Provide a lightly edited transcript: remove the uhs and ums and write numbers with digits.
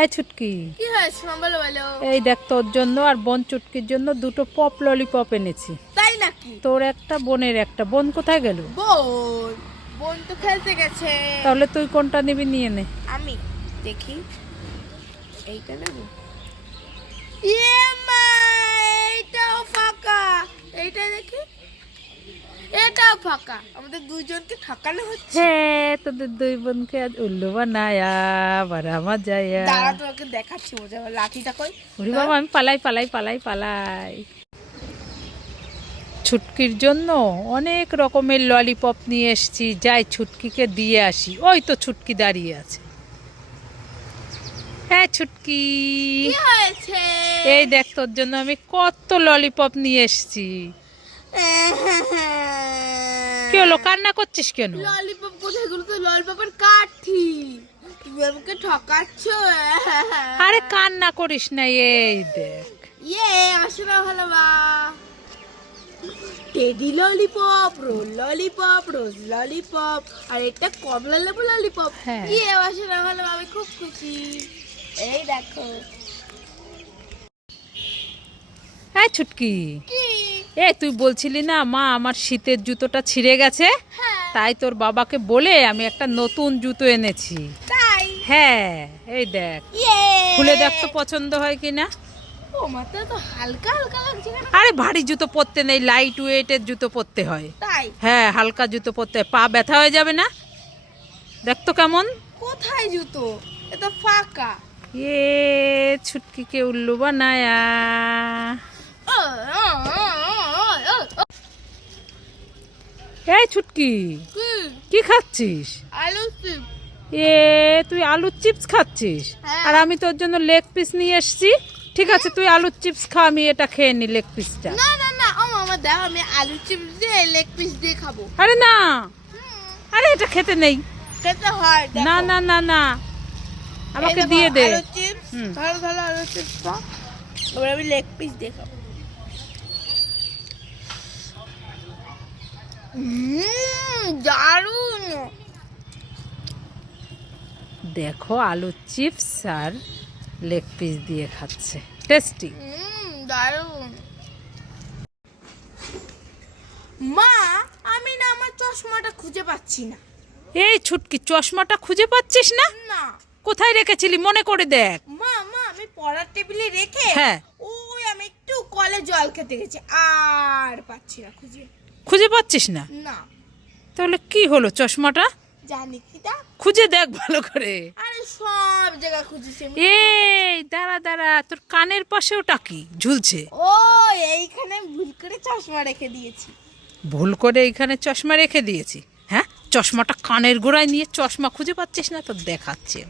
এই ছুটকি, কি হয়েছে বলো বলো। এই দেখ তোর জন্য আর বোন চুটকির জন্য দুটো পপ ললিপপ এনেছি। তাই নাকি? তোর একটা বোনের একটা। বোন কোথায় গেল? বোন বোন তো খেলতে গেছে। তাহলে তুই কোনটা নিবি নিয়ে নে। আমি দেখি এইটা নেব। ইয়ে মা, এইটাও ফাঁকা। এইটা দেখি, এটাও ফাঁকা। আমাদের দুইজনকে ঠকানো হচ্ছে। হ্যাঁ, তোদের দুই বোনকে আজ উল্লু বানায়া বারা মজায়া। দাঁড়া, তোকে দেখাচ্ছি মজা। লাঠিটা কই? ওরে বাবা, আমি পালাই পালাই পালাই পালাই। ছুটকির জন্য অনেক রকমের ললিপপ নিয়ে এসেছি, যাই ছুটকিকে দিয়ে আসি। ওই তো ছুটকি দাঁড়িয়ে আছে। হ্যাঁ ছুটকি, কি হয়েছে? এই দেখ তোর জন্য আমি কত ললিপপ নিয়ে এসেছি। কি হলো, কান্না করছিস কেন? ললিপপ কোথায় গেল? তো ললিপপের কাঠি। তুমি আমাকে ঠকাচ্ছ। আরে কান্না করিস না, এই দেখ। ইয়ে, আসলে ভালো বা। টেডি ললিপপ, রোল ললিপপ, রোজ ললিপপ, আর এটা কমলা লেবু ললিপপ। হ্যাঁ। ইয়ে, আসলে ভালো, আমি খুব খুশি। এই দেখো। হ্যাঁ ছুটকি, কি? এ তুই বলছিলি না মা আমার শীতের জুতোটা ছিঁড়ে গেছে, হ্যাঁ। তাই তোর বাবাকে বলে আমি একটা নতুন জুতো এনেছি। তাই? হ্যাঁ, এই দেখ, ইয়ে। খুলে দেখ তো পছন্দ হয় কিনা। ও মাথা তো হালকা হালকা লাগছে কেন? আরে ভারী জুতো পরতে নেই, লাইট ওয়েটের জুতো পরতে হয়। তাই? হ্যাঁ, হালকা জুতো পরতে হয়, পা ব্যথা হয়ে যাবে না। দেখ তো কেমন। কোথায় জুতো? এটা ফাঁকা। এ ছুটকিকে উল্লু বানায়া। এই ছুটকি, কি খাচ্ছিস? আলু চিপ। এ তুই আলুর চিপস খাচ্ছিস? হ্যাঁ। আর আমি তোর জন্য লেগ পিস নিয়ে এসেছি। ঠিক আছে, তুই আলুর চিপস খা, আমি এটা খেয়ে নি লেগ পিসটা। না না না, ও মামা দাও, আমি আলু চিপস দিয়ে লেগ পিস দিয়ে খাবো। আরে না, আরে এটা খেতে নেই। খেতে হয়। না না না না, আমাকে দিয়ে দে। আলু চিপস, হুম। ধরো ধরো আলু চিপসটা। এবার আমি লেগ পিস দিয়ে খাবো। দারুণ। দেখো, আলুর চিপস আর লেগ পিস দিয়ে খাচ্ছে, টেস্টি। দারুণ। মা, আমি না আমার চশমাটা খুঁজে পাচ্ছি না। এই ছুটকি, চশমাটা খুঁজে পাচ্ছিস না? না। কোথায় রেখেছিলি মনে করে দেখ। মা মা, আমি পড়ার টেবিলে রেখে হ্যাঁ। ওই আমি একটু কলে জল খেতে গেছি, আর পাচ্ছি না খুঁজে। খুঁজে পাচ্ছিস না? না। তাহলে কি হলো চশমাটা? জানি কি তা? খুঁজে দেখ ভালো করে। আরে সব জায়গা খুঁজেছি আমি। এই দাঁড়া দাঁড়া, তোর কানের পাশেওটা কি ঝুলছে? ও, এইখানে ভুল করে চশমা রেখে দিয়েছি। ভুল করে এইখানে চশমা রেখে দিয়েছি? হ্যাঁ, চশমাটা কানের গোড়ায় নিয়ে চশমা খুঁজে পাচ্ছিস না? তো দেখাচ্ছে।